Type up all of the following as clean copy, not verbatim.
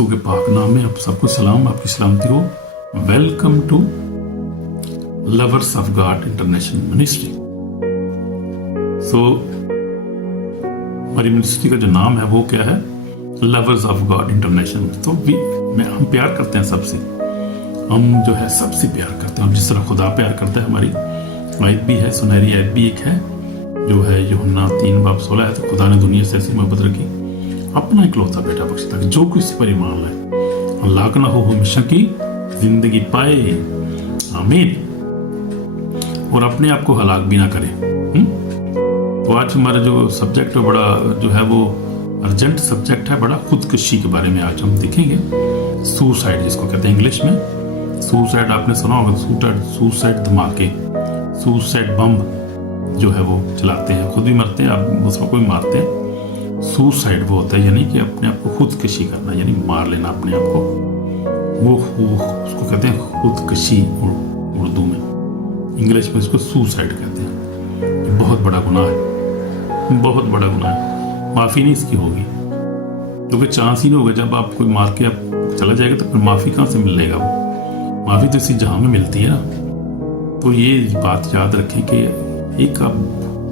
के पाक नाम में आप सबको सलाम, आपकी सलामती हो। Welcome to lovers of God international ministry. So हमारी मिनिस्ट्री का जो नाम है वो क्या है? Lovers of God international. तो हम प्यार करते हैं सबसे, हम जो है सबसे प्यार करते हैं, और जिस तरह खुदा प्यार करता है। हमारी आयत भी है, सुनहरी आयत भी एक है जो है यूहन्ना 3:16 है। तो खुदा ने दुनिया से ऐसी मोहब्बत रखी, अपना इकलौता बेटा बख्शा ताकि जो कोई इस पर ईमान लाए अल्लाह ना हो, हमेशा की जिंदगी पाए। आमीन। और अपने आप को हलाक भी ना करे। तो आज हमारा जो सब्जेक्ट है बड़ा जो है वो अर्जेंट सब्जेक्ट है, बड़ा खुदकशी के बारे में आज हम देखेंगे। सुसाइड जिसको कहते हैं इंग्लिश में। सुसाइड आपने सुना होगा, सुसाइड धमाके, सुसाइड बम जो है वो चलाते हैं, खुद भी मरते हैं, आप दूसरों को भी मारते हैं। सुसाइड वो होता है यानी कि अपने आप को खुदकशी करना, यानी मार लेना अपने आप को। वो उसको कहते हैं खुदकशी उर्दू में, इंग्लिश में इसको सुसाइड कहते हैं। ये बहुत बड़ा गुनाह है, बहुत बड़ा गुनाह है। माफ़ी नहीं इसकी होगी, क्योंकि चांस ही नहीं होगा। जब आप कोई मार के आप चला जाएगा तो फिर माफ़ी कहाँ से मिलेगा? वो माफ़ी तो इसी जहाँ में मिलती है ना। तो ये बात याद रखें कि एक आप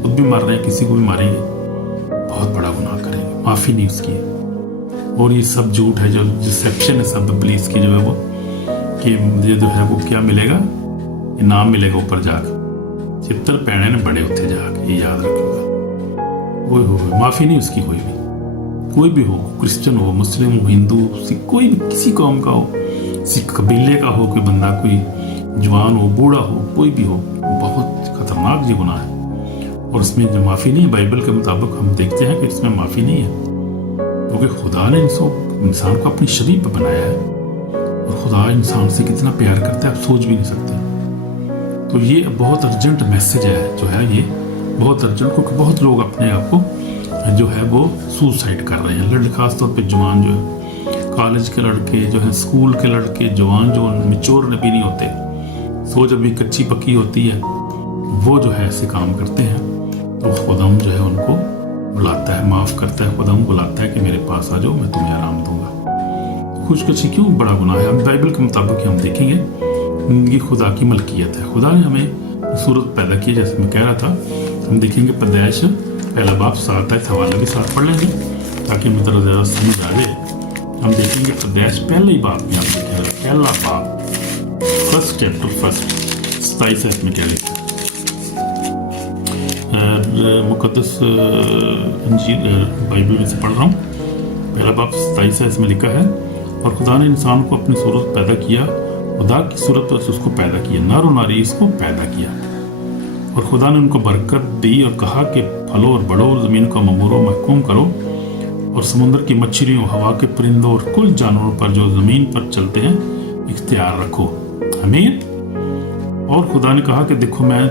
खुद भी मार रहे हैं, किसी को भी मारेंगे, बहुत बड़ा गुनाह करेंगे, माफ़ी नहीं उसकी है। और ये सब झूठ है, जो डिसेप्शन है सब पुलिस की जो है वो, कि मुझे जो है वो क्या मिलेगा, इनाम मिलेगा ऊपर जाकर, चित्तर पैने ने बड़े उत्थे जाके, ये याद रखिएगा। वो हो माफ़ी नहीं उसकी कोई भी, कोई भी हो, क्रिश्चियन हो, मुस्लिम हो, हिंदू, सिख, कोई भी किसी कौम का हो, सिख कबीले का हो कोई बंदा, कोई जवान हो, बूढ़ा हो, कोई भी हो, बहुत खतरनाक ये गुनाह है। और इसमें जो माफ़ी नहीं है, बाइबल के मुताबिक हम देखते हैं कि इसमें माफ़ी नहीं है, क्योंकि खुदा ने इंसान को अपनी शरीर पर बनाया है, और खुदा इंसान से कितना प्यार करता है आप सोच भी नहीं सकते। तो ये बहुत अर्जेंट मैसेज है जो है, ये बहुत अर्जेंट, क्योंकि बहुत लोग अपने आप को जो है वो सुसाइड कर रहे हैं। खास तौर पे जवान जो है, कॉलेज के लड़के जो है, स्कूल के लड़के, जवान जो मैच्योर भी नहीं होते, सोच अभी कच्ची पक्की होती है, वो जो है ऐसे काम करते हैं। तो खुदाम जो है उनको बुलाता है, माफ़ करता है। खुदाम बुलाता है कि मेरे पास आ जाओ, मैं तुम्हें आराम दूंगा। खुदकशी क्यों बड़ा गुनाह है? हम बाइबल के मुताबिक हम देखेंगे, ये खुदा की मलकियत है। खुदा ने हमें सूरत पैदा की, जैसे मैं कह रहा था। हम देखेंगे पैदाइश पहला बाप 7 आयत, हवाला भी साथ पढ़ लेंगे ताकि हमें तरह ज़्यादा समझ आवे। हम देखेंगे पैदाइश पहले ही बाप में, आप देखेंगे पहला बाप, फर्स्ट चैप्टर, फर्स्ट 27 आयत में क्या लिखा है? मुकद्दस अंजील बाइबल में से पढ़ रहा हूँ। पहला बाप 27 आयत में लिखा है, और खुदा ने इंसान को अपनी सूरत पैदा किया, खुदा की सूरत पर उसको पैदा किया, नर और नारी इसको पैदा किया। और खुदा ने उनको बरकत दी और कहा कि फलो और बढ़ो, ज़मीन को ममूरो महकूम करो, और समुद्र की मछलियों, हवा के परिंदों और कुल जानवरों पर जो ज़मीन पर चलते हैं इख्तियार रखो। आमीन। और खुदा ने कहा कि देखो मैं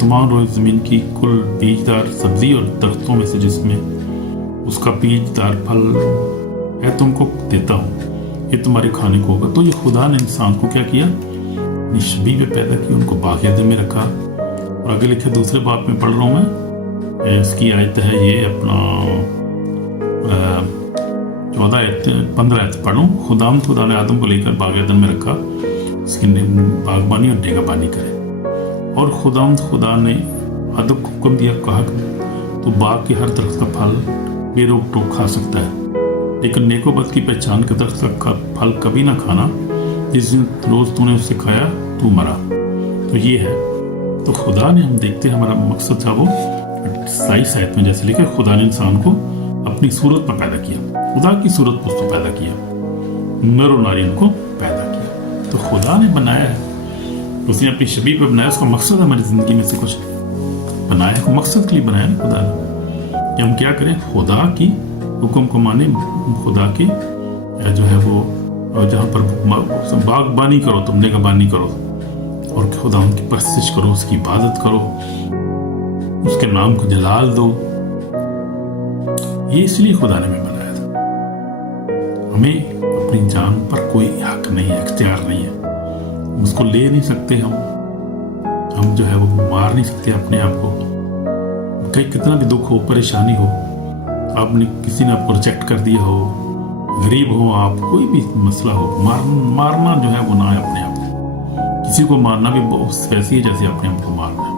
तमाम रोज ज़मीन की कुल बीजदार सब्जी और दरख्तों में से जिसमें उसका बीजदार फल है तुमको देता हूँ, ये तुम्हारे खाने को होगा। तो ये खुदा ने इंसान को क्या किया? अपनी शबीह में पैदा किया, उनको बाग़ में रखा। और आगे लिखे दूसरे बाप में पढ़ रहा हूँ मैं, इसकी आयत है ये अपना 14 आयत 15 आयत पढ़ूँ। खुदा ने आदम को लेकर बाग़ में रखा, उसकी बागबानी और निगहबानी करे। और खुदा ने आदम को हुक्म दिया, कहा तो बाग के हर दरख्त का फल बेरोक टोक खा सकता है, लेकिन नेको बद की पहचान के दरख्त का फल कभी ना खाना, जिस दिन रोज तूने उससे खाया तू मरा। तो ये है। तो खुदा ने, हम देखते हैं हमारा मकसद था वो 27 आयत में जैसे लिखा, खुदा ने इंसान को अपनी सूरत पर पैदा किया, खुदा की सूरत पर उसको पैदा किया, नर और नारी उनको पैदा किया। तो खुदा ने बनाया है, उसने अपनी शबीह पे बनाया। उसका मकसद है हमारी ज़िंदगी में से कुछ बनाया है, मकसद के लिए बनाया ना खुदा ने, कि हम क्या करें, खुदा की हुक्म को माने, खुदा की जो है वो जहाँ पर बागबानी करो, तुम निगहबानी करो, और खुदा उनकी परस्तिश करो, उसकी इबादत करो, उसके नाम को जलाल दो। ये इसलिए खुदा ने हमें बनाया था। हमें अपनी जान पर कोई हक नहीं है, इख्तियार नहीं है, उसको ले नहीं सकते हम जो है वो मार नहीं सकते अपने आप को। कहीं कितना भी दुख हो, परेशानी हो, आपने किसी ने आपको रिजेक्ट कर दिया हो, गरीब हो आप, कोई भी मसला हो, मारना जो है वो ना है अपने आप को। किसी को मारना भी वैसे ही जैसे अपने आप को मारना है।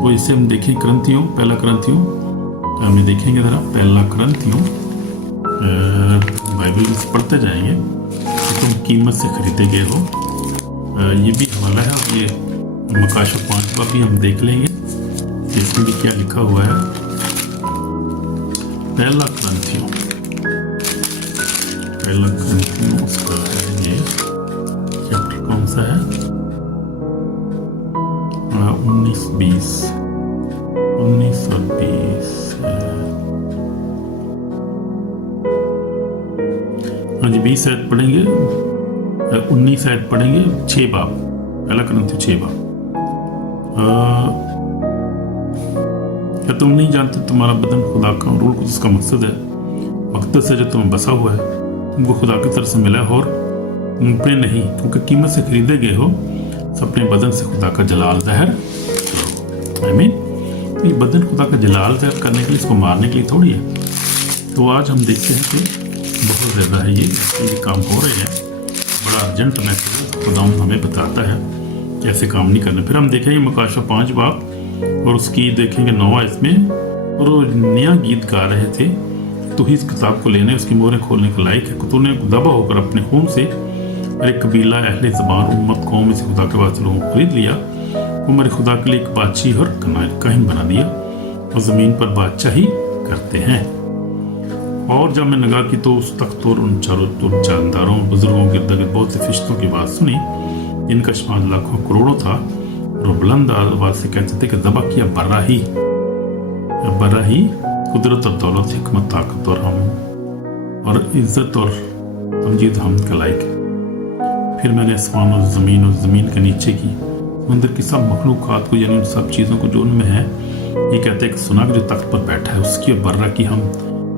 तो इसे हम देखें क्रंथियों, पहला क्रंथियों, तो हमें देखेंगे ज़रा पहला क्रंथियों, बाइबल में पढ़ते जाएंगे। तो तुम कीमत से खरीदे गए हो, ये भी हवाला है। और ये मकाशफ 5 भी हम देख लेंगे, इसमें भी क्या लिखा हुआ है। पहला क्रंथियों उसका है ये चैप्टर कौन सा है, 19 और 20 हाँ जी 20 आयत पढ़ेंगे, 19 आयत पढ़ेंगे, 6 बाब, पहला क्रंथियों 6 बाब। क्या तुम नहीं जानते तुम्हारा बदन खुदा का रूह कुदस का मकसद है, मकसद से जो तुम्हें बसा हुआ है, तुमको खुदा की तरफ से मिला है और अपने नहीं, क्योंकि कीमत से खरीदे गए हो, अपने बदन से खुदा का जलाल ज़ाहिर करो। आमीन। तो ये बदन खुदा का जलाल ज़ाहिर करने के लिए, इसको मारने के लिए थोड़ी है। तो आज हम देखते हैं कि बहुत ज़्यादा है ये काम हो रहे हैं, बड़ा अर्जेंट मैसेज खुदा हमें बताता है कैसे काम नहीं करना। फिर हम देखेंगे मकाशफ 5 बाब और उसकी देखेंगे 9 इसमें, और वो नया गीत गा रहे थे, तो ही इस किताब को लेने, उसकी मोहरें खोलने के लायक है। तूने दबा होकर अपने खून से एक कबीला, अहले ज़बान, उम्मत, कौम से खुदा के वास्ते लोगों को खरीद लिया। वो मेरे खुदा के लिए एक बादशाह और काहिन बना दिया, और ज़मीन पर बादशाही करते हैं। और जब मैं निगाह की तो उस तख्त और उन चारों जानदारों बुजुर्गों के इर्द बहुत से फरिश्तों की बात सुनी, जिनका शुमार लाखों करोड़ों था, और बुलंद आवाज़ से कहते थे कि दबा किया बर्रा ही कुदरत और दौलत, हिकमत, ताकत और हम और इज्जत और तमजीद हम के लायक है। फिर मैंने आसमान और ज़मीन के नीचे की समंदर की सब मखलूक़ात को, यानी उन सब चीज़ों को जो उनमें है, ये कहते हैं कि सुना कि जो तख्त पर बैठा है उसकी और बर्रा की हम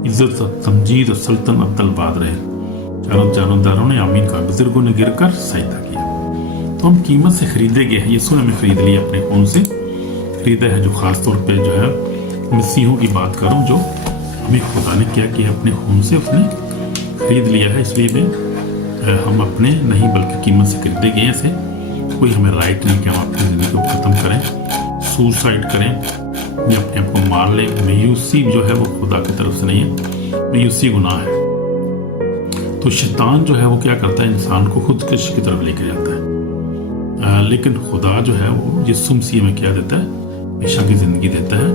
इज्जत और तमजीद और सल्तन अब्दल बाद रहे। चारों जानदारों ने आमीन कहा, बुजुर्गों ने गिर कर सजदा किया। तो हम कीमत से खरीदे गए हैं, यीशु ने हमें खरीद लिया, अपने खून से खरीदा है। जो ख़ास तौर पे जो है मसीहों की बात करूं, जो हमें खुदा ने क्या किया, अपने खून से उसने खरीद लिया है। इसलिए हम अपने नहीं बल्कि कीमत से खरीदे गए से कोई हमें राइट नहीं कि हम अपनी ज़िंदगी को ख़त्म करें, सुसाइड करें या अपने आप को मार लें। मायूसी जो है वो खुदा की तरफ से नहीं है, मायूसी गुनाह है। तो शैतान जो है वो क्या करता है, इंसान को खुदकशी की तरफ लेकर जाता है। लेकिन खुदा जो है वो यीशु मसीह में क्या देता है, हमेशा की ज़िंदगी देता है,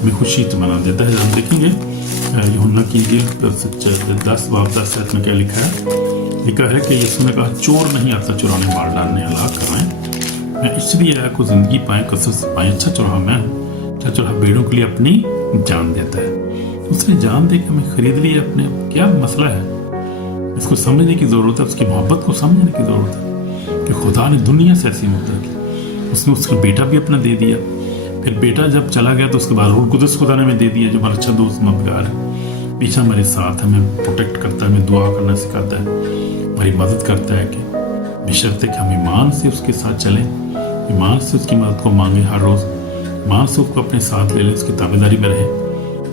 हमें खुशी इत्मीनान देता है। हम देखेंगे यूहन्ना की इंजील 10 बाब 10 में क्या लिखा है कि यीशु ने कहा, चोर नहीं आता चुराने, मार डालने, हलाक करवाएं, मैं इसलिए आया को ज़िंदगी पाएं, कसरत से पाएं। अच्छा चौराहा मैं हूँ, अच्छा चौराहा भेड़ों के लिए अपनी जान देता है। उसने जान दे के हमें खरीद लिया अपने। क्या मसला है, इसको समझने की ज़रूरत है, उसकी मोहब्बत को समझने की ज़रूरत है कि खुदा ने दुनिया से ऐसी मोहब्बत की, उसने उसका बेटा भी अपना दे दिया। फिर बेटा जब चला गया तो उसके बाद रूह कुदस खुदा ने हमें दे दिया, जो हमारा अच्छा दोस्त मददगार है, पीछे हमारे साथ हमें प्रोटेक्ट करता है, हमें दुआ करना सिखाता है, हमारी मदद करता है कि बशर्ते कि हम ईमान से उसके साथ चलें, ईमान से उसकी मदद को मांगें हर रोज़, ईमान से उसको अपने साथ ले लें, उसकी ताबेदारी में रहें।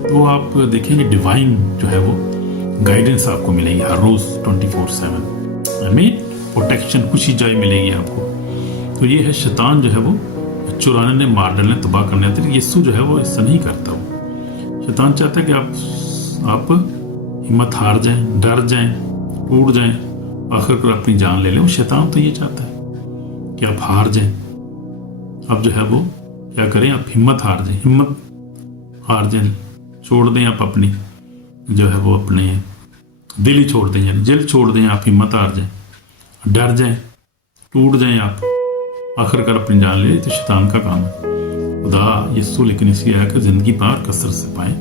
तो आप देखेंगे डिवाइन जो है वो गाइडेंस आपको मिलेगी हर रोज़ 24/7, हमें प्रोटेक्शन, खुशी जाय मिलेगी आपको। तो ये है शैतान जो है वो चुराने ने, मार डालने, तबाह करने आते। यीशु जो है वो ऐसा नहीं करता। वो शैतान चाहता है कि आप हिम्मत हार जाएं, डर जाएं, टूट जाएं, आखिर कर अपनी जान ले लें। वो शैतान तो ये चाहता है कि आप हार जाएं, आप जो है वो क्या करें, आप हिम्मत हार जाएं, छोड़ दें आप अपनी जो है वो अपने दिल ही छोड़ दें, यानी दिल छोड़ दें, आप हिम्मत हार जाएं, डर जाएं, टूट जाएं, आप आखिरकार अपनी जान ले। तो शैतान का काम है। खुदा यीशु लेकिन इसलिए आया कि ज़िंदगी पार कसरत से पाएं,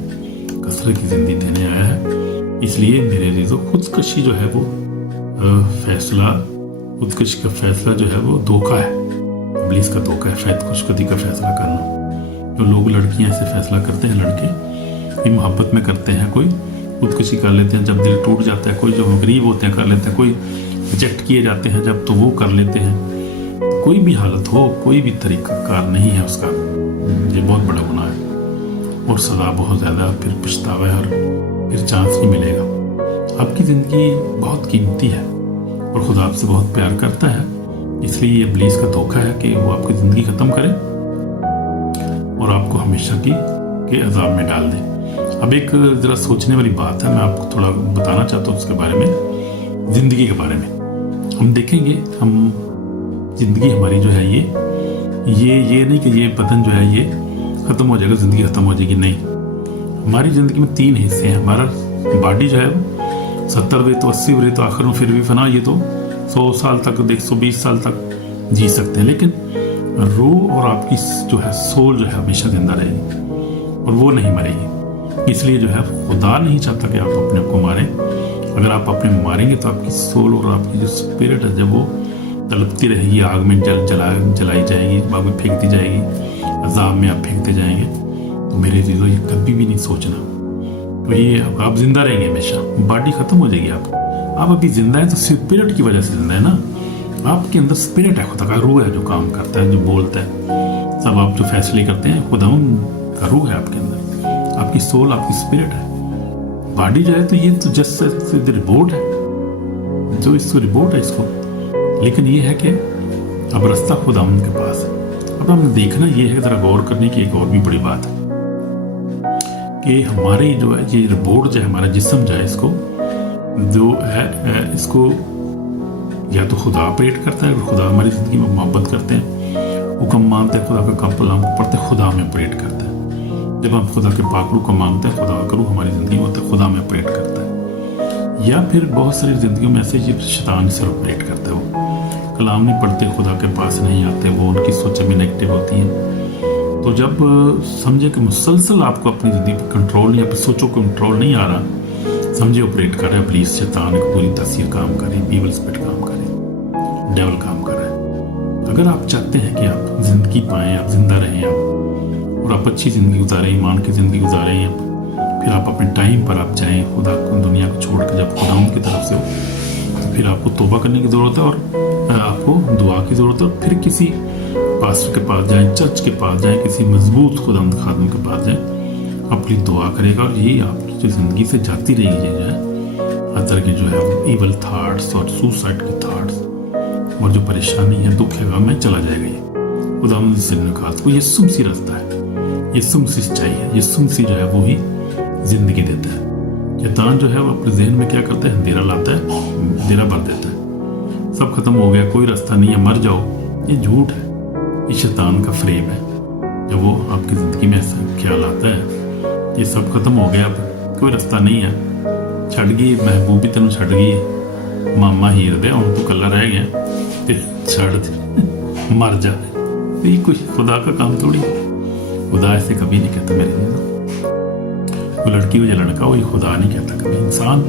कसरत की ज़िंदगी देने आया है। इसलिए मेरे अज़ीज़ों, खुदकशी जो है वो फैसला, खुदकशी का फैसला जो है वो धोखा है, इब्लीस का धोखा है, खुदकुशी का फैसला करना। जो लोग, लड़कियां ऐसे फैसला करते हैं, लड़के भी मोहब्बत में करते हैं, कोई खुदकुशी कर लेते हैं जब दिल टूट जाता है, कोई जब गरीब होते हैं कर लेते हैं, कोई रिजेक्ट किए जाते हैं जब, तो वो कर लेते हैं। कोई भी हालत हो, कोई भी तरीका कार नहीं है उसका, ये बहुत बड़ा गुनाह है और सज़ा बहुत ज़्यादा, फिर पछतावा है और फिर चांस नहीं मिलेगा। आपकी ज़िंदगी बहुत कीमती है और खुदा आपसे बहुत प्यार करता है, इसलिए ये इब्लीस का धोखा है कि वो आपकी ज़िंदगी ख़त्म करे और आपको हमेशा के अज़ाब में डाल दे। अब एक ज़रा सोचने वाली बात है, मैं आपको थोड़ा बताना चाहता हूँ उसके बारे में, ज़िंदगी के बारे में। हम देखेंगे, हम ज़िंदगी हमारी जो है ये नहीं कि ये बदन जो है ये ख़त्म हो जाएगा, ज़िंदगी ख़त्म हो जाएगी, नहीं। हमारी ज़िंदगी में 3 हिस्से हैं। हमारा बॉडी जो है 70 वे तो 80 वे तो आखिर में फिर भी फना, ये तो 100 साल तक 120 साल तक जी सकते हैं, लेकिन रूह और आपकी जो है सोल जो है हमेशा जिंदा रहेगी और वो नहीं मरेगी। इसलिए जो है खुदा नहीं चाहता कि आप अपने आप को मारें। अगर आप अपने मारेंगे तो आपकी सोल और आपकी जो स्पिरिट है जब वो तड़पती रहेगी, आग में जलाई जाएगी, आग में फेंक दी जाएगी, अजाब में आप फेंकते जाएंगे। तो मेरे चीज़ों ये कभी भी नहीं सोचना। तो ये आप जिंदा रहेंगे हमेशा, बॉडी खत्म हो जाएगी। आप अभी जिंदा है तो स्पिरिट की वजह से जिंदा है ना। आपके अंदर स्पिरिट है, खुदा का रूह है जो काम करता है, जो बोलता है, सब आप जो फैसले करते हैं, खुदा का रूह है आपके अंदर, आपकी सोल, आपकी स्पिरिट है। बॉडी जो है तो ये तो जस्ट रिपोर्ट है, जो इसको रिपोर्ट है इसको, लेकिन ये है कि अब रास्ता खुदा के पास है। अब हमने देखना ये है, जरा गौर करने की एक और भी बड़ी बात है कि हमारी जो है ये रिपोर्ट जो है, हमारा जिस्म जो है, इसको जो है इसको या तो खुदा ऑपरेट करता है, खुदा हमारी ज़िंदगी में मोहब्बत करते हैं, हुक्म मानते हैं, खुदा का कलाम पढ़ते हैं, खुदा में ऑपरेट करता है। जब हम खुदा के पाकड़ू को मानते हैं, खुदा का रूह हमारी ज़िंदगी में होता है, खुदा में ऑपरेट करता है। या फिर बहुत सारी ज़िंदगियों में ऐसे शैतान से ऑपरेट करता है, वो कलाम नहीं पढ़ते, खुदा के पास नहीं आते, वो उनकी सोचें भी नेगेटिव होती हैं। तो जब समझे कि मुसलसल आपको अपनी ज़िंदगी पर कंट्रोल नहीं, अपनी सोचों को कंट्रोल नहीं आ रहा, समझे ऑपरेट कर रहा है पुलिस, शैतान एक पूरी तस्वीर काम कर रही है, बीवल स्पिरिट काम कर रही है, डेवल काम कर रहा है। अगर आप चाहते हैं कि आप जिंदगी पाएं, आप जिंदा रहें, आप और आप अच्छी ज़िंदगी गुजारें, ईमान की ज़िंदगी गुजारें, फिर आप अपने टाइम पर आप जाएं, खुदा को दुनिया को छोड़ कर जब खुदा की तरफ से हो, तो फिर आपको तौबा करने की ज़रूरत है और आपको दुआ की ज़रूरत है। फिर किसी पास्टर के पास जाएं, चर्च के पास जाएं, किसी मजबूत खुदा खादम के पास जाएं, अपनी दुआ करेगा और ये आपकी जो ज़िंदगी से जाती रहेगी जो है हर तरह के जो है इवल थाट्स और सुसाइड के थाट्स और जो परेशानी है, दुख है, में चला जाएगा। ये खुदा से निकाल को यीशु मसीह रास्ता है, यीशु मसीह सच्चाई है, यीशु मसीह जो है वो ही जिंदगी देता है। शैतान जो है वो अपने जहन में क्या करता है, अंधेरा लाता है, अंधेरा भर देता है, सब खत्म हो गया, कोई रास्ता नहीं है, मर जाओ। ये झूठ है, ये शैतान का फ्रेम है। जब वो आपकी ज़िंदगी में ऐसा ख्याल आता है ये सब खत्म हो गया, अब कोई रास्ता नहीं है, छड़ गई महबूबी, तेन छड़ गई मामा हीर दे, और तू कला रह गया, फिर छड़ दे, मर जा। तो ये कोई खुदा का काम थोड़ी, खुदा ऐसे कभी नहीं कहता मेरे लिए। वो लड़की हो या लड़का हो, ये खुदा नहीं कहता कभी। इंसान,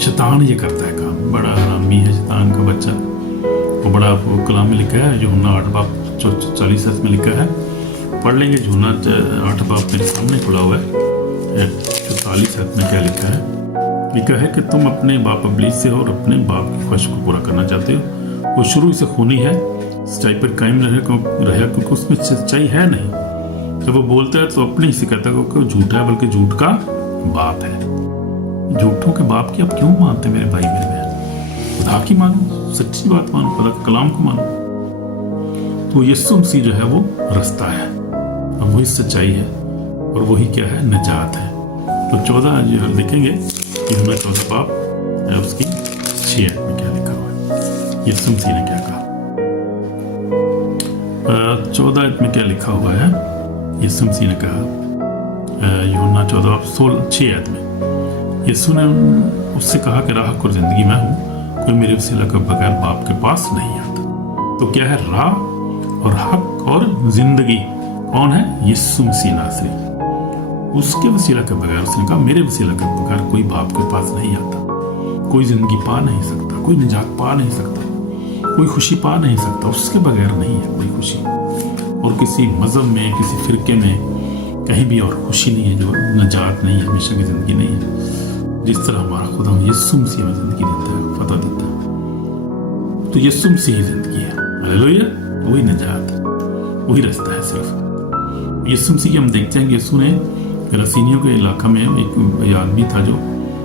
शैतान ये करता है काम, बड़ा हरामी है शैतान का बच्चा। वो बड़ा कलाम में लिखा है, यूहन्ना 8:40 में लिखा है, पढ़ लेंगे। यूहन्ना 8 मेरे सामने खुला हुआ है, 44 में क्या लिखा है? लिखा है कि तुम अपने बाप इब्लीस से हो और अपने बाप की ख्वाहिश को पूरा करना चाहते हो। वो शुरू से खूनी है, सच्चाई पर कायम रहे क्योंकि उसमें सच्चाई है नहीं। जब वो बोलता है तो अपने ही से कहता है कि झूठा है, बल्कि झूठ का बाप है। झूठों के बाप की आप क्यों मानते मेरे भाई मेरे बहन? खुदा की मानो, सच्ची बात मानो, खुदा के कलाम को मानो। तो यीशु मसीह जो है वो रास्ता है और वही सच्चाई है और वही क्या है, निजात है। तो 14 जो लिखेंगे कि हमें 14 बाप उसकी 6 में क्या लिखा हुआ है, यीशु मसीह ने क्या कहा। 14 में क्या लिखा हुआ है, यीशु मसीह ने कहा, यूहन्ना 14:6 में यीशु ने उससे कहा कि राह और जिंदगी मैं हूँ, कोई मेरे वसीला के बगैर बाप के पास नहीं आता। तो क्या है राह और हक और जिंदगी? कौन है? यीशु मसीह नासरी। उसके वसीला के बगैर, उसने कहा मेरे वसीला के बगैर कोई बाप के पास नहीं आता, कोई जिंदगी पा नहीं सकता, कोई निजात पा नहीं सकता, कोई खुशी पा नहीं सकता। उसके बगैर नहीं है कोई खुशी, और किसी मजहब में, किसी फिरके में, कहीं भी और खुशी नहीं है, जो निजात नहीं है, हमेशा की जिंदगी नहीं है। जिस तरह हमारा खुदा यीशु मसीह में जिंदगी देता है, फतह देता है, तो यीशु मसीह जिंदगी है। हालेलुया, वही निजात, वही रास्ता है सिर्फ यीशु मसीह। हम देखते हैं कि यीशु ने रसीनियों के इलाका में एक आदमी था जो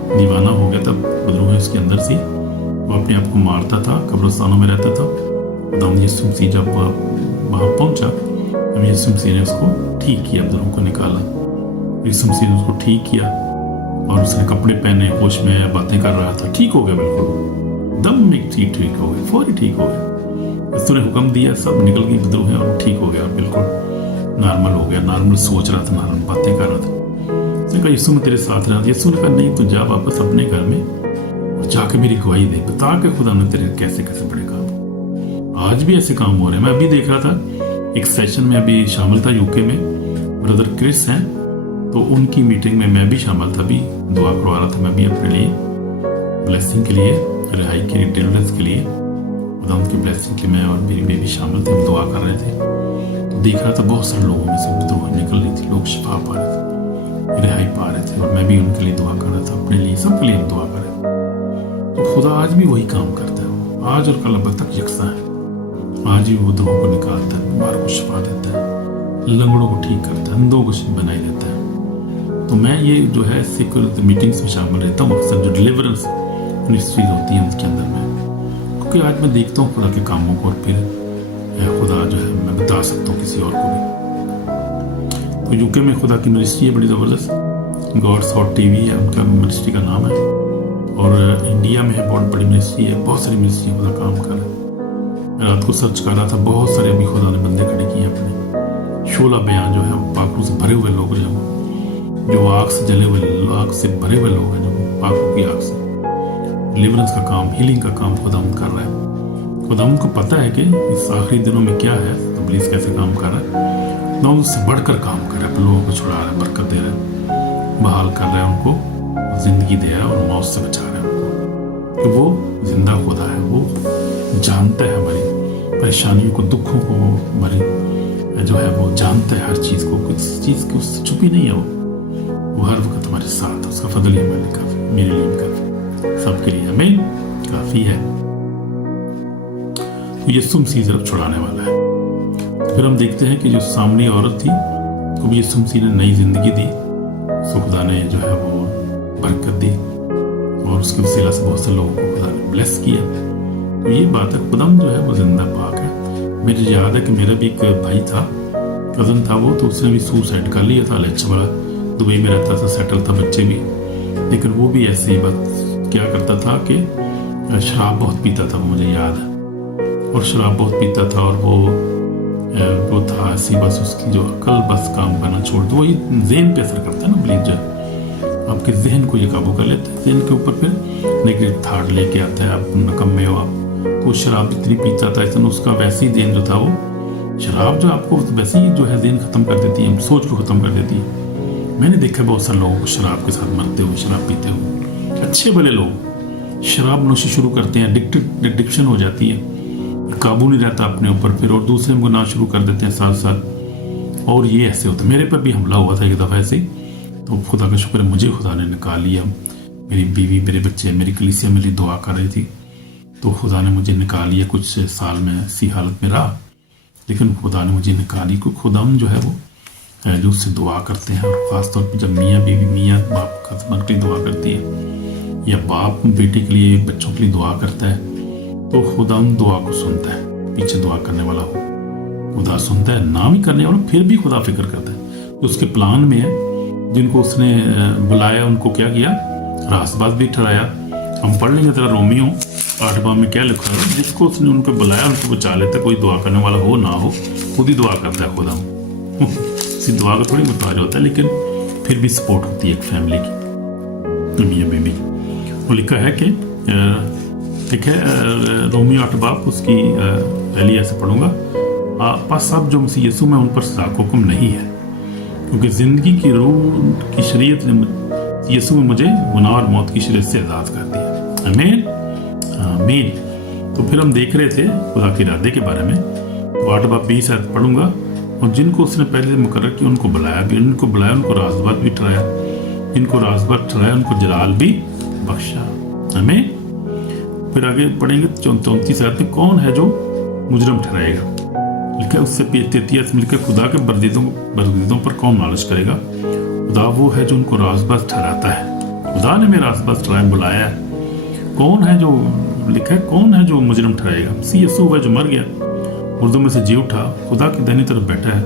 दीवाना हो गया था विद्रोह उसके अंदर से, वो अपने आप को मारता था, कब्रिस्तानों में रहता था। खुदावंद यीशु मसीह जब वहाँ पहुँचा तब यीशु मसीह ने उसको ठीक किया, विद्रोह को निकाला। यीशु मसीह ने उसको ठीक किया और उसने कपड़े पहने, होश में बातें कर रहा था, ठीक हो गया, बिल्कुल दम में ठीक हो गया, फौरी ठीक हो गया। उसने हुक्म दिया, सब निकल गई विद्रोह और ठीक हो गया, बिल्कुल नॉर्मल हो गया, नॉर्मल सोच रहा था, नॉर्मल बातें कर रहा था। उसने कहा यीशु मैं तेरे साथ रहा। यीशु ने कहा नहीं, तू जा वापस अपने घर में और जाके मेरी गवाही दे, बता के खुदा ने तेरे कैसे कैसे बड़े काम। आज भी ऐसे काम हो रहे हैं। मैं अभी देख रहा था एक सेशन में, अभी शामिल था यूके में, ब्रदर क्रिस हैं, तो उनकी मीटिंग में मैं भी शामिल था, भी दुआ करवा रहा था मैं भी अपने लिए, ब्लेसिंग के लिए, रिहाई के लिए, डिलीवरेंस के लिए, खुदा उनकी ब्लेसिंग के लिए मैं और मेरी बेबी शामिल थे, हम दुआ कर रहे थे। तो देख रहा था बहुत सारे लोगों में से विद्रोह निकल रही थी, लोग शिफा पा रहे थे, रिहाई पा रहे थे, और मैं भी उनके लिए दुआ कर रहा था, अपने लिए, सबके लिए हम दुआ कर रहे थे। तो खुदा आज भी वही काम करता है, आज और कल अब तक यकसा है। आज भी विद्रोह को निकालता है, बीमार को शिफा देता है, लंगड़ों को ठीक करता है, अंधों को बनाई देता है। तो मैं ये जो है सीक्रेट मीटिंग्स में शामिल रहता हूँ अक्सर, जो डिलीवरेंस मिनिस्ट्रीज होती है उसके अंदर में, क्योंकि आज मैं देखता हूँ खुदा के कामों को, और फिर खुदा जो है मैं बता सकता हूँ किसी और को भी। तो यूके में खुदा की मिनिस्ट्री है बड़ी ज़बरदस्त, गॉड्स हॉट टीवी है उनका मिनिस्ट्री का नाम है, और इंडिया में है बहुत बड़ी मिनिस्ट्री है, बहुत सारी मिनिस्ट्री खुदा काम कर रहा है। मैं रात को सर्च कर रहा था, बहुत सारे अभी खुदा ने बंदे खड़े किए अपने, 16 बयान जो है वो पाकों से भरे हुए लोग जो आग से जले हुए, आग से भरे हुए लोग हैं, जो पाकों की आग से डिलीवरेंस का काम, हीलिंग का काम खुदा कर रहा है। खुदा को पता है कि इस आखिरी दिनों में क्या है, तो पुलिस कैसे काम कर रहा है, ना उससे बढ़कर काम कर रहा है, लोगों को छुड़ा रहा है, बरकत दे रहा है, बहाल कर रहा है, उनको जिंदगी दे रहा है और मौत से बचा रहा है उनको। तो वो जिंदा खुदा है, वो जानता है हमारी परेशानियों को, दुखों को, हमारी जो है वो जानता है हर चीज़ को, किसी चीज़ की उससे छुपी नहीं है वो हर वक्त हमारे साथ है। उसका फजल ही हमारे काफ़ी, मेरे लिए काफ़ी, सबके लिए हमें काफ़ी है। तो यीशु मसीह जब छुड़ाने वाला है, तो फिर हम देखते हैं कि जो सामने औरत थी तो भी यीशु मसीह ने नई जिंदगी दी, उसको खुदा ने जो है वो बरकत दी, और उसके वसीला से बहुत से लोगों को खुदा ने ब्लेस किया। तो ये बात है, खुदा जो है वो जिंदा पाक है। मुझे याद है कि मेरा भी एक भाई था, कज़न था वो, तो उसने भी सुसाइड कर लिया था, अच्छा बड़ा दुबई में रहता था, सेटल था, बच्चे भी, लेकिन वो भी ऐसे ही बस क्या करता था कि शराब बहुत पीता था, वो मुझे याद है, और शराब बहुत पीता था, और वो था ऐसी बस उसकी जो अकल बस काम करना छोड़ दो, वही ज़हन पे असर करता है ना, बिलीव जो आपके जहन को ये काबू कर लेता है, जहन के ऊपर फिर नेगेटिव थाट लेके आता है, आप नकम्मे हो आप। तो शराब इतनी पीता था, इतना उसका वैसे ही जहन जो था वो, शराब जो आपको वैसे ही जो है जहन खत्म कर देती है, सोच को खत्म कर देती है। मैंने देखा बहुत सारे लोगों को शराब के साथ मरते हुए, शराब पीते हुए, अच्छे भले लोग शराब नोशी शुरू करते हैं, एडिक्शन हो जाती है, काबू नहीं रहता अपने ऊपर फिर, और दूसरे को ना शुरू कर देते हैं साथ साथ, और ये ऐसे होता है। मेरे पर भी हमला हुआ था एक दफ़ा ऐसे, तो खुदा का शुक्र है मुझे खुदा ने निकाल लिया, मेरी बीवी, मेरे बच्चे, मेरी कलीसिया मेरी दुआ कर रही थी, तो खुदा ने मुझे निकाल लिया। कुछ साल में ऐसी हालत में रहा, लेकिन खुदा ने मुझे निकाली, क्योंकि खुदा जो है वो जो उससे दुआ करते हैं, और ख़ासतौर पर जब मियाँ बीवी, मियाँ बाप हस्बैंड के लिए दुआ करती है, या बाप बेटे के लिए, बच्चों के लिए दुआ करता है, तो खुदा दुआ को सुनता है। पीछे दुआ करने वाला हो खुदा सुनता है, ना भी करने वाला फिर भी खुदा फिक्र करता है, जो उसके प्लान में है। जिनको उसने बुलाया उनको क्या किया, रास्तबाज भी ठहराया। हम पढ़ लेंगे तेरा रोमियो 8 में क्या लिखा है, जिसको उसने उनको बुलाया उनको बचा लेता, कोई दुआ करने वाला हो ना हो, खुद ही दुआ करता है खुदा। किसी दुआ का थोड़ी मुताज होता है, लेकिन फिर भी सपोर्ट होती है एक फैमिली की, मियाँ बीवी। वो लिखा है कि ठीक है, रोमियो 8 उसकी पहली ऐसे पढ़ूंगा, पास सब जो मसीह यीशु में उन पर सज़ा का हुक्म नहीं है, क्योंकि ज़िंदगी की रूह की शरीयत ने यीशु में मुझे गुनाह और मौत की शरीयत से आज़ाद कर दिया। आमीन आमीन। तो फिर हम देख रहे थे खुदा के इरादे के बारे में, तो 8:20 पढ़ूंगा, और जिनको उसने पहले मुकर्रर किया उनको बुलाया भी, उनको बुलाया उनको राजबाज भी ठहराया, इनको राजबाज ठहराया उनको जलाल भी बख्शा। हमें फिर आगे पढ़ेंगे 34 आयत में, कौन है जो मुजरम ठहराएगा, लिखा उससे 33 में लिखा, खुदा के बरदीदों पर कौन नालिश करेगा, खुदा वो है जो उनको राजबाज ठहराता है खुदा ने मेरा आसपास बुलाया है। कौन है जो लिखा है, कौन है जो मुजरिम ठहरेगा? मसीह यीशु है जो मर गया, मुर्दों में से जी उठा, खुदा की दाहिनी तरफ बैठा है,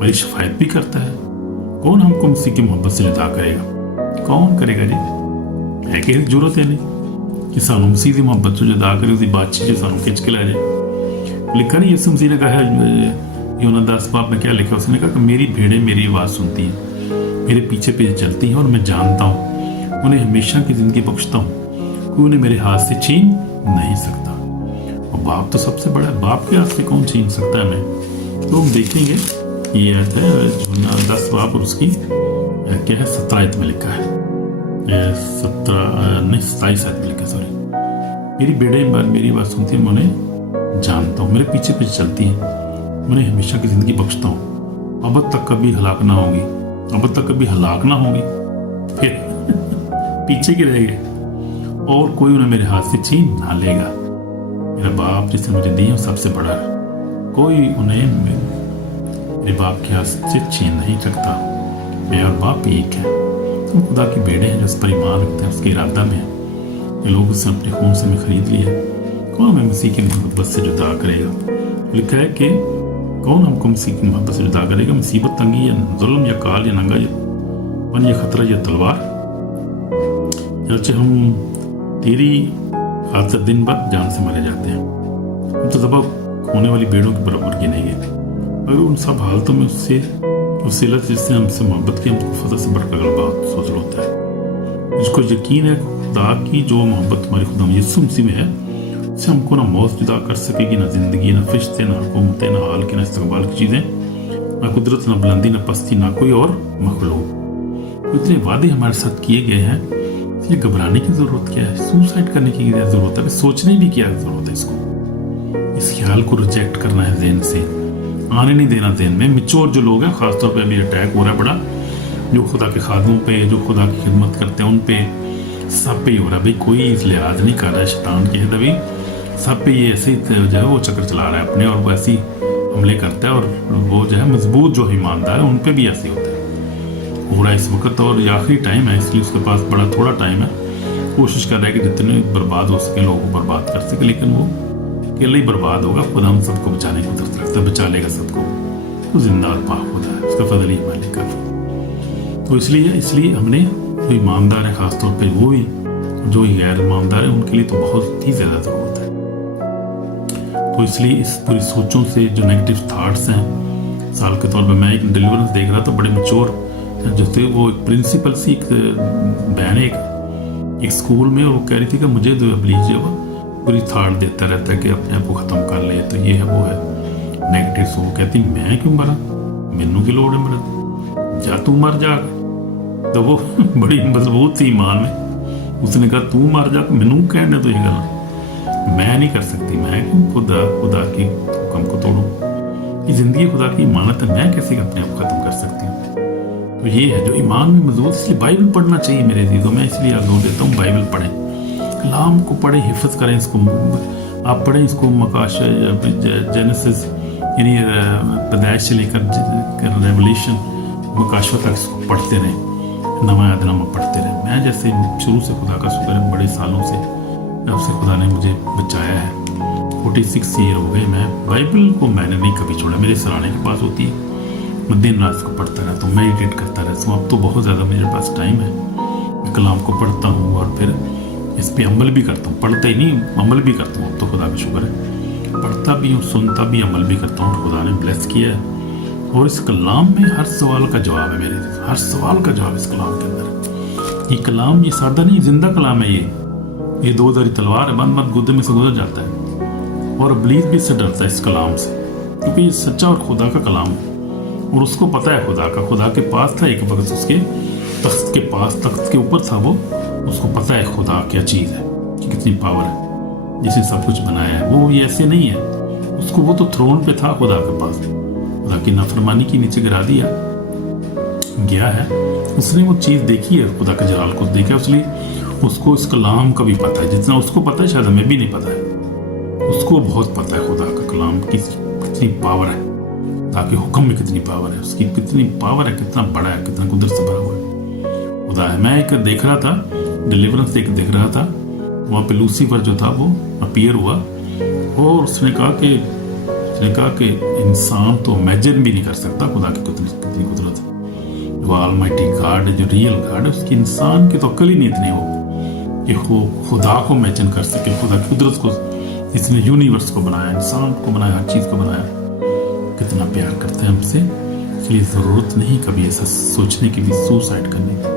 मेरी शफायत भी करता है। कौन हमको मसीह की मोहब्बत से जुदा करेगा? कौन करेगा जी? है कि जरूरत है नहीं कि सानू मसीह की मोहब्बत से जुदा करे, उसकी बातचीत जो सानू खिंच के ला जाए। लिखा नहीं यीशु मसीह ने कहा है यूहन्ना 10 बाब में क्या लिखा? उसने कहा कि मेरी भेड़ें मेरी आवाज़ सुनती हैं, मेरे पीछे पीछे चलती हैं और मैं जानता हूँ, उन्हें हमेशा की ज़िंदगी बख्शता हूँ, कोई उन्हें मेरे हाथ से छीन नहीं सकता। और बाप तो सबसे बड़ा है, बाप के हाथ से कौन छीन सकता है हमें? तो हम देखेंगे ये आयत है यूहन्ना 10 बाब और उसकी क्या है 17 आयत में लिखा है, 27 आयत में लिखा, सॉरी। मेरी भेड़ें मेरी आवाज़ सुनती हैं, मैं उन्हें जानता हूँ, मेरे पीछे पीछे चलती हैं, उन्हें हमेशा की ज़िंदगी बख्शता हूँ, अब तक कभी हलाक ना होगी, अब तक कभी हलाक ना होगी, फिर पीछे की रहेगी और कोई उन्हें मेरे हाथ से छीन ना लेगा। मेरा बाप जिसने मुझे दिया सबसे बड़ा है, कोई उन्हें मेरे बाप के हाथ से छीन नहीं सकता। मैं और बाप एक है। तुम खुदा की भेड़ें हैं जो उस पर ईमान रखते हैं, उसके इरादा में है। ये लोग उसने अपने खून से में खरीद लिया, कौन हमें मसीह की मोहब्बत से जुदा करेगा? लिखा है कि कौन हमको मसीह की मोहब्बत से जुदा करेगा? मुसीबत, तंगी या जुल्म या काल या नंगा या वन या खतरा या तलवार? जैसे हम तेरी खातिर दिन भर जान से मारे जाते हैं, हम तो दबा होने वाली भेड़ों के बराबर की नहीं है। अगर उन सब हालतों में उससे वसीला जिसने हमसे मोहब्बत की, हमको फतह से बढ़कर गलबा सोच होता है। जिसको यकीन है खुदा की जो मोहब्त हमारे खुदा यीशु मसीह में है, उससे हमको ना मौत जुदा कर सकेगी, ना जिंदगी, ना फरिश्ते, ना हुकूमतें, ना हाल की, ना इस्तकबाल की चीज़ें, ना कुदरत, ना बुलंदी, ना पस्ती, ना कोई और मखलूक। तो इतने वादे हमारे साथ किए गए हैं, इसलिए घबराने की ज़रूरत क्या है? सुसाइड करने की क्या ज़रूरत है? सोचने भी क्या ज़रूरत है? इसको, इस ख्याल को रिजेक्ट करना है ज़हन से, आने नहीं देना ज़हन में। मिच्योर जो लोग हैं, ख़ासतौर पर अभी अटैक हो रहा है बड़ा, जो खुदा के खादमों पे, जो खुदा की खिदमत करते हैं, उन पे सब पे ही हो रहा है। भाई कोई लिहाज नहीं कर रहा है, शैतान के दबी सब पे ये ऐसे जो है वो चक्कर चला रहा है अपने, और वो ऐसी हमले करता है। और वो जो है मजबूत जो ईमानदार है उन पे भी ऐसे होता है, हो रहा है इस वक्त। और ये आखिरी टाइम है, इसलिए उसके पास बड़ा थोड़ा टाइम है, कोशिश कर रहा है कि जितने बर्बाद हो सके लोगों को बर्बाद कर सके, लेकिन वो अकेले ही बर्बाद होगा। खुदा हम सबको बचाने को तरफ रखता है, बचा लेगा सबको, तो जिंदा और पाक खुदा है, उसका फजल ही हमारे काफी। तो इसलिए हमने जो ईमानदार है, खासतौर पर वो भी जो गैर ईमानदार है, उनके लिए तो बहुत ही ज़्यादा ज़रूरत है। तो इसलिए इस पूरी सोचों से जो नेगेटिव थाट्स हैं, साल के तौर पर मैं एक डिलीवरेंस देख रहा था, बड़े मैच्योर जो थे, वो एक प्रिंसिपल सी, एक बहन एक स्कूल में, वो कह रही थी कि मुझे जो प्लीज जो पूरी थाट देता रहता है कि अपने आप को ख़त्म कर ले, तो ये है वो है नेगेटिव। सो कहती मैं क्यों मरा, मैनू की लोड़ है मरा, जा तू मर जा। तो वो बड़ी मजबूत थी ईमान में, उसने कहा तू मर जा, मैनू कहने तो ये गल मैं नहीं कर सकती, मैं क्यों खुदा की हुक्म को तोड़ूं? ये जिंदगी खुदा की इमानत है, मैं कैसे अपने आप खत्म कर सकती हूँ? तो ये है जो ईमान में मजबूत। इसलिए बाइबल पढ़ना चाहिए मेरे अज़ीज़ों, मैं इसलिए आज़ाद देता हूँ बाइबल पढ़ें, कलाम को पढ़ें, हिफ्ज़ करें इसको। आप पढ़ें इसको, मकाश जेनेसिस यानी पैदाइश से लेकर रेवलेशन मकाशवा तक इसको पढ़ते रहें, नवा यादनामा पढ़ते रहें। मैं जैसे शुरू से खुदा का शुक्र है, बड़े सालों से जब से खुदा ने मुझे बचाया है, 46 ईयर हो गए, मैं बाइबल को मैंने नहीं कभी छोड़ा। मेरे सराहने के पास होती है, मैं दिन रात को पढ़ता रहता हूँ, मेडिटेट करता रहता हूँ। अब तो बहुत ज़्यादा मेरे पास टाइम है, मैं कलाम को पढ़ता हूँ और फिर इस पर अमल भी करता हूँ। पढ़ता ही नहीं, अमल भी करता हूँ। अब तो खुदा का शुक्र है, पढ़ता भी हूँ, सुनता भी, अमल भी करता हूँ। खुदा ने ब्लेस किया है। और इस कलाम में हर सवाल का जवाब है, मेरे हर सवाल का जवाब इस कलाम के अंदर। ये कलाम ये सादा नहीं, जिंदा कलाम है। ये दो धारी तलवार है, बंद गुद्दे में से गुजर जाता है। और इब्लीस भी इससे डरता है इस कलाम से, क्योंकि ये सच्चा और खुदा का कलाम है। और उसको पता है खुदा के पास था एक वक्त, उसके तख्त के पास, तख्त के ऊपर था वो, उसको पता है खुदा क्या चीज़ है, कि कितनी पावर है, जिसने सब कुछ बनाया है। वो ये ऐसे नहीं है, उसको वो तो थ्रोन पे था खुदा के पास, खुदा की नाफरमानी की नीचे गिरा दिया गया है। उसने वो चीज़ देखी है, खुदा के जलाल को देखा, इसलिए उसको इस कलाम का भी पता है। जितना उसको पता है शायद हमें भी नहीं पता है, उसको बहुत पता है खुदा का कलाम की कितनी पावर है, ताकि हुक्म में कितनी पावर है, उसकी कितनी पावर है, कितना बड़ा है, कितना कुदरत से भरा हुआ है। खुदा है। मैं एक देख रहा था, डिलीवरेंस एक देख रहा था, वहाँ पे लूसीफर जो था वो अपीयर हुआ और उसने कहा कि इंसान तो इमेजिन भी नहीं कर सकता खुदा की कितनी कुदरत है। वो ऑलमाइटी गॉड है, जो रियल गॉड है, उसकी इंसान की तो अक्ल ही नहीं इतनी हो कि वो खुदा को इमेजिन कर सके, खुदा की कुदरत को, इसने यूनिवर्स को बनाया, इंसान को बनाया, हर चीज़ को बनाया, कितना प्यार करते हैं हमसे। इसलिए ज़रूरत नहीं कभी ऐसा सोचने की भी, सुसाइड करने की,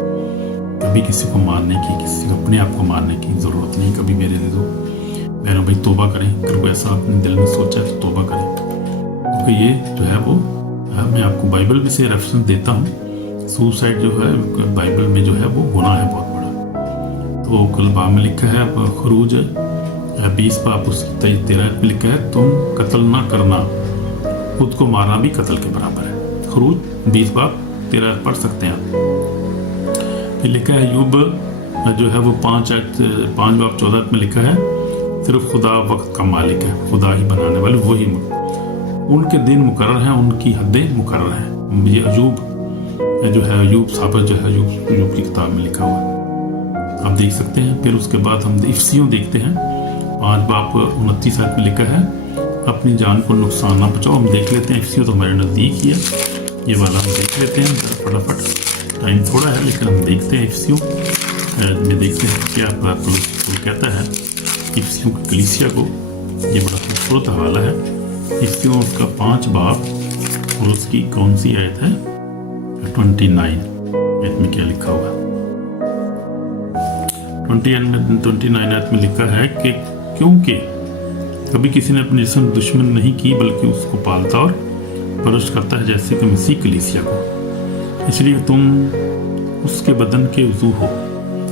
कभी किसी को मारने की, किसी को अपने आप को मारने की ज़रूरत नहीं कभी। मेरे लिए तो बहनों भाई तौबा करें, अगर कोई ऐसा अपने दिल में सोचा है तो तौबा करें, क्योंकि ये जो है वो मैं आपको बाइबल में से रेफरेंस देता हूँ। सुसाइड जो है बाइबल में जो है वो गुनाह है बहुत बड़ा। तो कलबा में लिखा है, खरूज 20 बाब उसकी 13 में लिखा है, तुम कत्ल ना करना, खुद को मारना भी कत्ल के बराबर है। खरूज 20 बाब 13 पढ़ सकते हैं आप। लिखा है यूब जो है वो 5 बाब 14 में लिखा है, सिर्फ खुदा वक्त का मालिक है, खुदा ही बनाने वाले वही, उनके दिन मुकर्रर हैं, उनकी हदें मुकर्रर हैं। ये अयूब जो है, अयूब साबर जो है, अयूब की किताब में लिखा हुआ आप देख सकते हैं। फिर उसके बाद हम इफ्सियों देखते हैं, 5 बाब 29 में लिखा है, अपनी जान को नुकसान ना पहुंचाओ। हम देख लेते हैं, इफ्सियों तो हमारे नज़दीक ही है, ये वाला हम देख लेते हैं फटाफट, टाइम थोड़ा है लेकिन हम देखते हैं इफ्सियों में, देखते हैं क्या कहता है इफ्सियों की कलीसिया को। ये बड़ा खूबसूरत हवाला है इफ्सियों, उसका 5 बाब और उसकी कौन सी आयत है, 29 में क्या लिखा हुआ, 29 आयत में लिखा है कि क्योंकि कभी किसी ने अपने जिस्म दुश्मन नहीं की, बल्कि उसको पालता और परवरिश करता है, जैसे कि मसीह कलीसिया को, इसलिए तुम उसके बदन के उज़ू हो।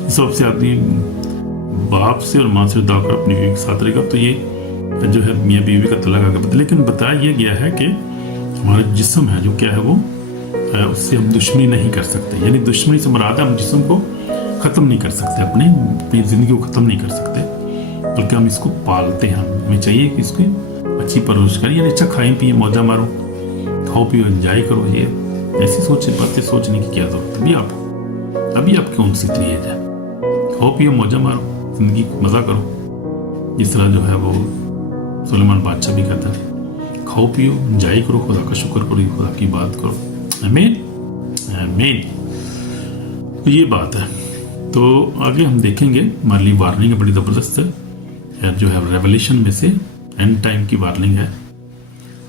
इस सबसे आदमी बाप से और माँ से जुदा होकर अपनी बीवी के साथ रहेगा, तो ये जो है मियाँ बीवी का तलाक आगे बता। लेकिन बताया यह गया है कि हमारा जिस्म है जो क्या है वो, उससे हम दुश्मनी नहीं कर सकते, यानी दुश्मनी से मुराद है हम जिस्म को ख़त्म नहीं कर सकते, अपनी ज़िंदगी को ख़त्म नहीं कर सकते, बल्कि हम इसको पालते हैं। हमें चाहिए कि इसकी अच्छी परवरिश करें, यानी अच्छा खाएं पिए, मौजा मारो, खाओ पियो, एंजॉय करो। ये ऐसी बातें सोचने की क्या जरूरत है अभी आपकी कौन सी इतनी एज है, खाओ पियो, मौजा मारो, जिंदगी को मज़ा करो। जिस तरह जो है वो सुलेमान बादशाह भी कहता है, खाओ पियो, एंजॉय करो, खुदा का शुक्र करो, खुदा की बात करो। आमीन आमीन। तो ये बात है। तो आगे हम देखेंगे, हमारे लिए वार्निंग है बड़ी ज़बरदस्त है, जो है रेवलेशन में से एंड टाइम की वार्निंग है।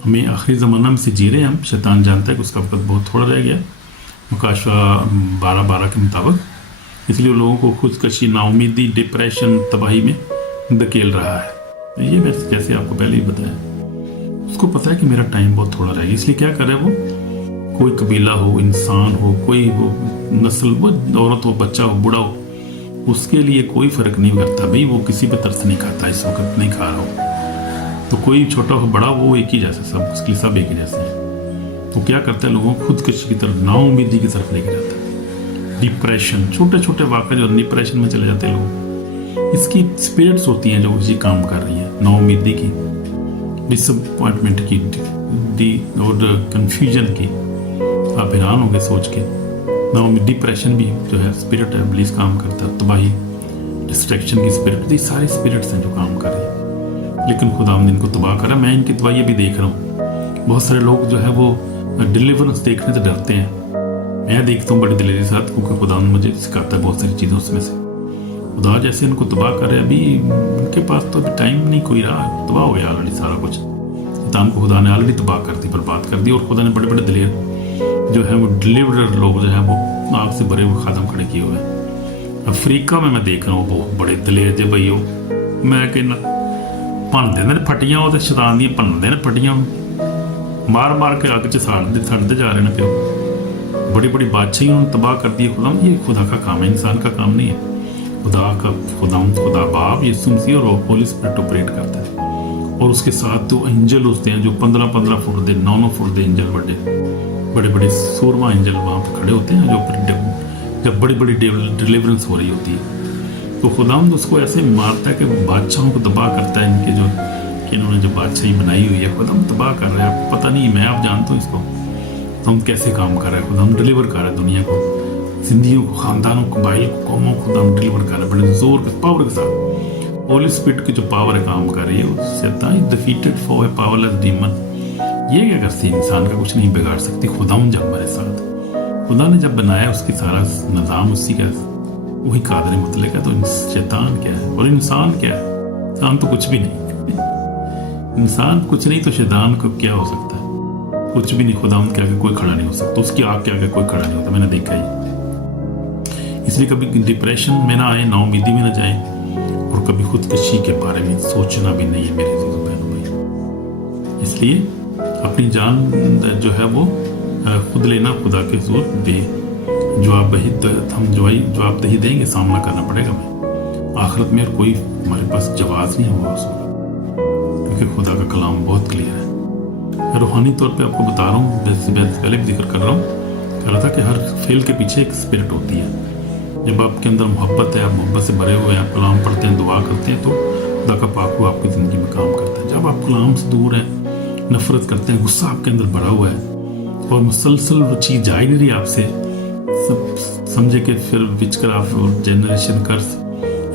हमें आखिरी ज़माना में से जी रहे हैं हम, शैतान जानता है कि उसका वक्त बहुत थोड़ा रह गया, मुकाशवा 12 के मुताबिक, इसलिए लोगों को खुदकशी, नाउमीदी, डिप्रेशन, तबाही में धकेल रहा है। ये मैं जैसे आपको पहले ही बताया, उसको पता है कि मेरा टाइम बहुत थोड़ा रह गया, इसलिए क्या करे वो, कोई कबीला हो, इंसान हो, कोई वो नस्ल, वो औरत हो, बच्चा हो, बूढ़ा हो, उसके लिए कोई फ़र्क नहीं करता भाई, वो किसी पे तरस नहीं खाता, इस वक्त नहीं खा रहा हो, तो कोई छोटा हो बड़ा वो एक ही जैसे, सब उसके लिए सब एक ही जैसे हैं। तो क्या करता है, लोगों को खुदकशी की तरफ, नाउमीदी की तरफ लेके जाता है, डिप्रेशन, छोटे छोटे वाक़े जो डिप्रेशन में चले जाते हैं लोग, इसकी स्पिरिट्स होती हैं जो इसी काम कर रही हैं, नाउमीदी की, डिसअपॉइंटमेंट की, और कन्फ्यूजन की। आप हैरान होंगे सोच के, डिप्रेशन भी जो है स्पिरिट है, इब्लीस काम करता है, तबाही, डिस्ट्रैक्शन की स्पिरिट, ये सारी स्पिरिट्स हैं जो काम कर रही है, लेकिन खुदा ने इनको तबाह करा। मैं इनकी तबाही भी देख रहा हूँ, बहुत सारे लोग जो है वो डिलीवरेंस देखने से डरते हैं, मैं देखता हूँ बड़ी दिलेरी के साथ, क्योंकि खुदा ने मुझे सिखाता है बहुत सारी चीज़ें, उसमें से खुदा जैसे इनको तबाह करे, अभी उनके पास तो अभी टाइम नहीं कोई रहा, तबाह हो गया ऑलरेडी सारा कुछ, शैतान को खुदा ने ऑलरेडी तबाह कर दी, बर्बाद कर दी, और खुदा ने बड़े बड़े दिलेर जो है वो डिलीवरर लोग जो है वो आग से भरे हुए खादम खड़े किए हुए हैं। अफ्रीका में मैं देख रहा हूँ बहुत बड़े दलेर जे भाई, मैं कहना भनते ने फटियां, वो शैतान दी भनते ने फटियां, मार मार के अग च सड़ते जा रहे हैं। फिर बड़ी बड़ी बादशाही उन्होंने तबाह कर दी है खुदा। ये खुदा का काम है, इंसान का काम नहीं है। खुदा बाप यीशु मसीह और होली स्पिरिट ऑपरेट करता है, और उसके साथ तो एंजल होते हैं जो 15-15 फुट दे, 9-9 फुट दे एंजल, बड़े बड़े सूरमा एंजल वहाँ पर खड़े होते हैं, जो फिर जब बड़ी बड़ी डिलीवरेंस हो रही होती है, तो खुदा उसको ऐसे मारता है कि बादशाहों को तबाह करता है, इनके जो कि इन्होंने जो बादशाही बनाई हुई है, खुदा तबाह कर रहे हैं। पता नहीं, मैं आप जानता हूँ इसको, तो हम कैसे काम कर रहे हैं, खुदा डिलीवर कर रहे हैं दुनिया को जिंदगियों को, खानदानों को, बाइल को, कौमों को खुदा डिलीवर कर रहा है बड़े जोर के पावर के साथ। होली स्पिरिट की जो पावर है काम कर रही है, शैतान defeated for a powerless demon. ये क्या करती है, इंसान का कुछ नहीं बिगाड़ सकती। खुदावन जब हमारे साथ, खुदा ने जब बनाया उसकी सारा निज़ाम उसी का, वही कादर मुतलक है। तो शैतान क्या है और इंसान क्या है? इंसान तो कुछ भी नहीं इंसान कुछ नहीं, तो शैतान को क्या हो सकता है? कुछ भी नहीं। खुदावन के आगे कोई खड़ा नहीं हो सकता, उसकी आग के आगे कोई खड़ा नहीं होता। मैंने देखा ही। इसलिए कभी डिप्रेशन में ना आए, नाउमीदी में ना जाए, और कभी खुदकशी के बारे में सोचना भी नहीं है मेरे बहनों भाई। इसलिए अपनी जान जो है वो खुद लेना, खुदा के जोर दे। जवाबदेही देंगे, सामना करना पड़ेगा हमें आखिरत में, और कोई हमारे पास जवाब नहीं होगा उसको, क्योंकि खुदा का कलाम बहुत क्लियर है। मैं रूहानी तौर पे आपको बता रहा हूँ, पहले भी जिक्र कर रहा हूँ, कह रहा था कि हर फेल के पीछे एक स्पिरिट होती है। जब आपके अंदर मोहब्बत है, आप मोहब्बत से भरे हुए हैं, आप कलाम पढ़ते हैं, दुआ करते हैं, तो खुदा का पाक आपकी ज़िंदगी में काम करता है। जब आप कलाम से दूर हैं, नफरत करते हैं, गुस्सा आपके अंदर भरा हुआ है और मुसलसल वो चीज़ जा ही नहीं रही आपसे, सब समझे कि फिर विचक्राफ्ट और जनरेशन कर्स,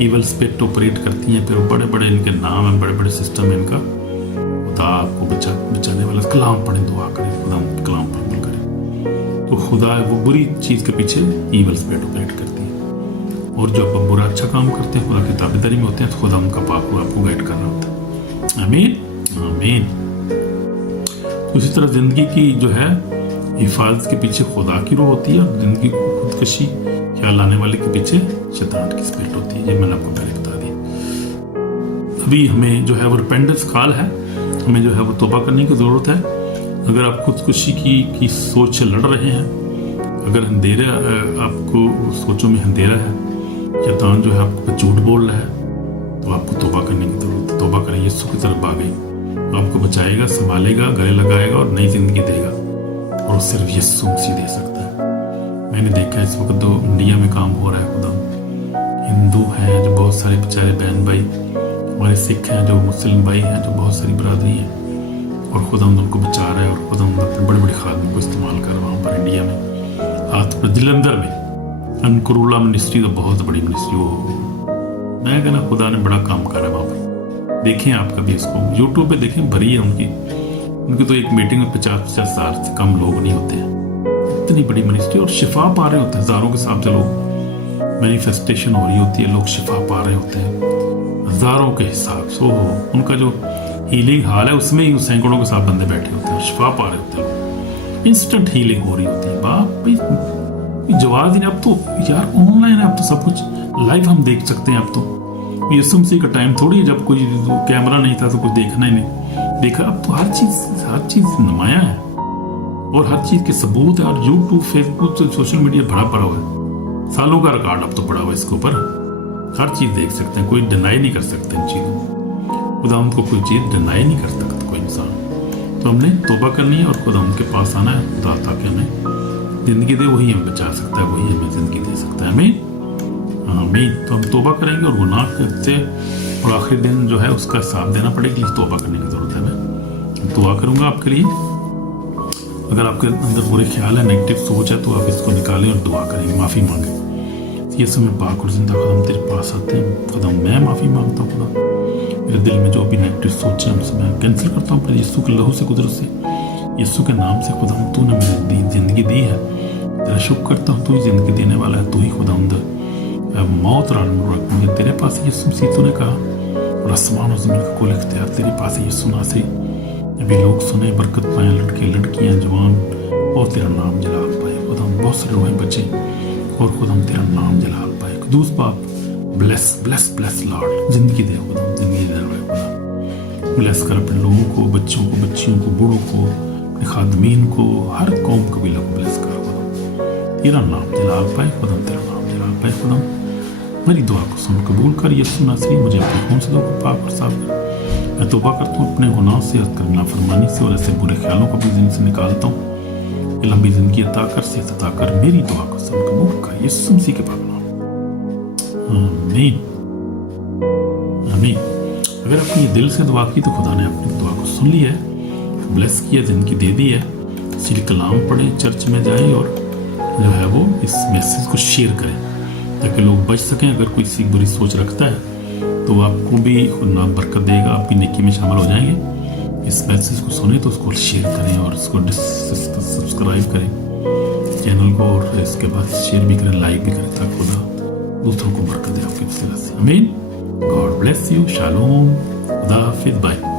ईवल स्पिरिट ऑपरेट करती हैं। फिर बड़े बड़े इनके नाम हैं, बड़े बड़े सिस्टम है इनका। खुदा आपको बचाने वाला, कलाम पढ़ें, दुआ करें, खुदा कलाम पर अमल करें, तो खुदा वो बुरी चीज़ के पीछे ईवल स्पिरिट ऑपरेट करती है। और जब आप बुरा अच्छा काम करते हैं, खुदा की ताबेदारी में होते हैं, तो खुदा उनका पाक आपको गाइड कर रहा होता है। आमीन आमीन। उसी तरह ज़िंदगी की जो है हिफाजत के पीछे खुदा की रूह होती है, और ज़िंदगी को खुदकशी ख्याल लाने वाले के पीछे शैतान की स्पिरिट होती है। ये मैंने आपको पहले बता दिया। अभी हमें जो है वो रिपेंडेंस काल है, हमें जो है वो तौबा करने की ज़रूरत है। अगर आप खुदकुशी की सोच से लड़ रहे हैं, अगर अंधेरा आपको सोचों में अंधेरा है, शैतान जो है आपको झूठ बोल रहा है, तो आपको तौबा करने की ज़रूरत है। तौबा करें, यीशु की तरफ भागें, तो आपको बचाएगा, संभालेगा, गले लगाएगा और नई जिंदगी देगा, और सिर्फ यीशु मसीह दे सकता है। मैंने देखा इस वक्त तो इंडिया में काम हो रहा है। खुदा हिंदू हैं जो बहुत सारे बेचारे बहन भाई, हमारे सिख हैं जो मुस्लिम भाई हैं, जो बहुत सारी बरादरी है, और खुदा उनको बचा रहा है, और खुदा अपने बड़े बड़े खादमों को इस्तेमाल कर रहा वहाँ पर इंडिया में। हाथ पर जलंधर में अनकरुल्ला मिनिस्ट्री तो बहुत बड़ी मिनिस्ट्री हो, मैं कहना खुदा ने बड़ा काम करा है वहाँ पर। देखें आप कभी इसको यूट्यूब पे देखें, भरी है उनकी तो एक मीटिंग में 50-50 हज़ार से कम लोग नहीं होते हैं। इतनी बड़ी मिनिस्ट्री, और शिफा पा रहे होते हैं हज़ारों के हिसाब से लोग। मैनिफेस्टेशन हो रही होती है, लोग शिफा पा रहे होते हैं हज़ारों के हिसाब से। उनका जो हीलिंग हाल है उसमें ही सैकड़ों के साथ बंदे बैठे होते हैं, शिफा पा रहे होते हैं, इंस्टेंट हीलिंग हो रही होती है। बाप भाई जवाब नहीं। अब तो यार ऑनलाइन है, अब तो सब कुछ लाइव हम देख सकते हैं। अब तो यीशु मसीह का टाइम थोड़ी है जब कोई कैमरा नहीं था तो कुछ देखना ही नहीं देखा। अब तो हर चीज नुमाया है, और हर चीज के सबूत है, और यूट्यूब, फेसबुक, सोशल मीडिया भरा पड़ा हुआ है। सालों का रिकॉर्ड अब तो पड़ा हुआ है इसके ऊपर। हर चीज देख सकते हैं, कोई डिनाई नहीं कर सकते इन चीजों को। खुदा उनको कोई चीज डिनाई नहीं कर सकता कोई इंसान। तो हमने तौबा करनी है और खुदा उनके पास आना है, खुदा ताकि हमें जिंदगी दे। वही हमें बचा सकता है, वही हमें जिंदगी दे सकता है। आमीन आमीन। तो हम तौबा करेंगे और गुनाह करते, और आखिरी दिन जो है उसका हिसाब देना पड़ेगा, इसलिए तौबा करने की जरूरत है। मैं दुआ करूंगा आपके लिए। अगर आपके अंदर बुरे ख्याल है, नेगेटिव सोच है, तो आप इसको निकालें और दुआ करेंगे, माफ़ी मांगे। ये समय पाक और जिंदा खुदा तेरे पास आते हैं। खुदा मैं माफ़ी मांगता हूँ, खुदा मेरे दिल में जो भी नेगेटिव सोच है उनसे मैं कैंसिल करता हूँ अपने यीशु के लहू से, कुदरत से, यीशु के नाम से। खुदा तूने मेरी जिंदगी दी है, तेरा शुक्र करता हूँ। तू ही जिंदगी देने वाला है, तू ही खुदा मौत मुझे तेरे पास है यीशु मसीह। तूने कहा, और आसमान और ज़मीन का कुल इख्तियार तेरे पास है यीशु नासरी। अभी लोग सुने, बरकत पाएँ, लड़के लड़कियाँ जवान, और तेरा नाम जलाल पाए। खुदा बहुत सारे रोए बचे, और खुदा तेरा नाम जलाल पाए। कदूस बाप ब्लेस ब्लेस ब्लेस लॉर्ड, जिंदगी दे खुदा, जिंदगी दे खुदा। ब्लेस कर अपने लोगों को, बच्चों को, बच्चियों को, बूढ़ों को, अपने खादमीन को, हर कौम कबीला को ब्लेस कर खुदा। तेरा नाम जलाल पाए खुदा, तेरा नाम जलाल पाए खुदा। मेरी दुआ को सुन कबूल कर यीशु नासरी। मुझे अपने खून से दो पाक और साफ कर। मैं तौबा करता हूँ अपने गुनाह से, नाफरमानी से, और ऐसे बुरे ख्यालों को अपनी जिंदगी से निकालता हूँ। लंबी जिंदगी अता कर, सेहत अता कर। मेरी दुआ को सुन कबूल कर यीशु मसीह के पाक नाम। आमीन आमीन। अगर अपनी दिल से दुआ की तो खुदा ने अपनी दुआ को सुन लिया है, ब्लेस किया, जिंदगी दे दी है। इसलिए कलाम पढ़े, चर्च में जाए, और जो है वो इस मैसेज को शेयर करें ताकि लोग बच सकें। अगर कोई सी बुरी सोच रखता है तो आपको भी खुदा बरकत देगा, आपकी नेकी में शामिल हो जाएंगे। इस मैसेज को सुने तो उसको शेयर करें और उसको सब्सक्राइब करें चैनल को, और इसके बाद शेयर भी करें, लाइक भी करें ताकि खुदा दूसरों को बरकत दे आपकी वसीला से। आमीन। God bless you. शालोम। खुदा हाफिज। बाय।